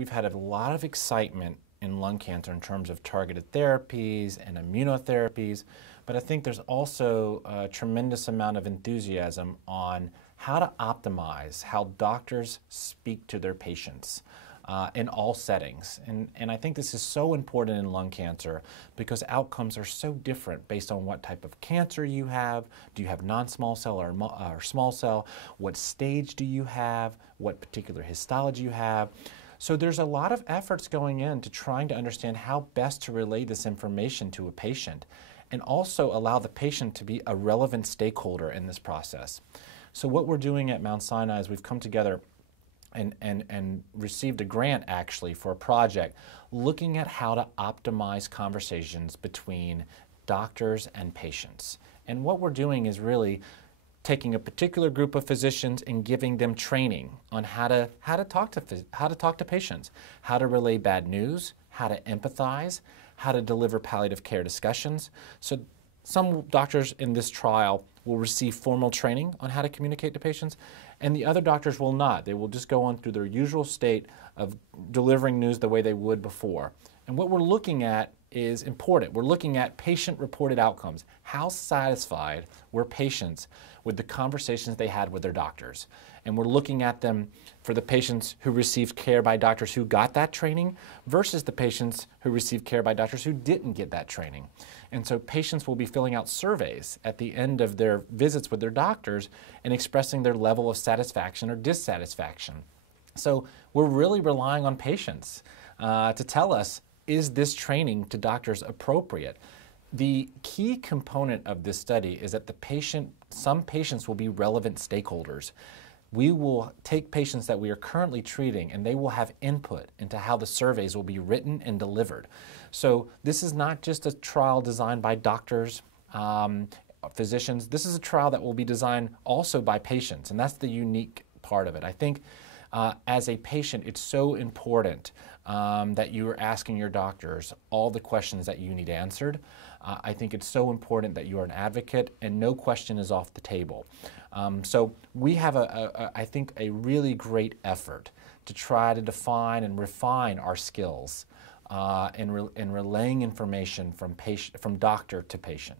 we've had a lot of excitement in lung cancer in terms of targeted therapies and immunotherapies, but I think there's also a tremendous amount of enthusiasm on how to optimize how doctors speak to their patients in all settings. And I think this is so important in lung cancer because outcomes are so different based on what type of cancer you have. Do you have non-small cell or small cell? What stage do you have? What particular histology you have? So there's a lot of efforts going into trying to understand how best to relay this information to a patient and also allow the patient to be a relevant stakeholder in this process. So what we're doing at Mount Sinai is we've come together and received a grant actually for a project looking at how to optimize conversations between doctors and patients. And what we're doing is really taking a particular group of physicians and giving them training on how to talk to patients, how to relay bad news, how to empathize, how to deliver palliative care discussions. So some doctors in this trial will receive formal training on how to communicate to patients, and the other doctors will not. They will just go on through their usual state of delivering news the way they would before. And what we're looking at is important. We're looking at patient-reported outcomes. How satisfied were patients with the conversations they had with their doctors? And we're looking at them for the patients who received care by doctors who got that training versus the patients who received care by doctors who didn't get that training. And so patients will be filling out surveys at the end of their visits with their doctors and expressing their level of satisfaction or dissatisfaction. So we're really relying on patients to tell us, is this training to doctors appropriate? The key component of this study is that some patients will be relevant stakeholders. We will take patients that we are currently treating and they will have input into how the surveys will be written and delivered. So this is not just a trial designed by doctors, physicians. This is a trial that will be designed also by patients, and that's the unique part of it. I think as a patient, it's so important that you are asking your doctors all the questions that you need answered. I think it's so important that you are an advocate and no question is off the table. So we have, I think, a really great effort to try to define and refine our skills in relaying information from doctor to patient.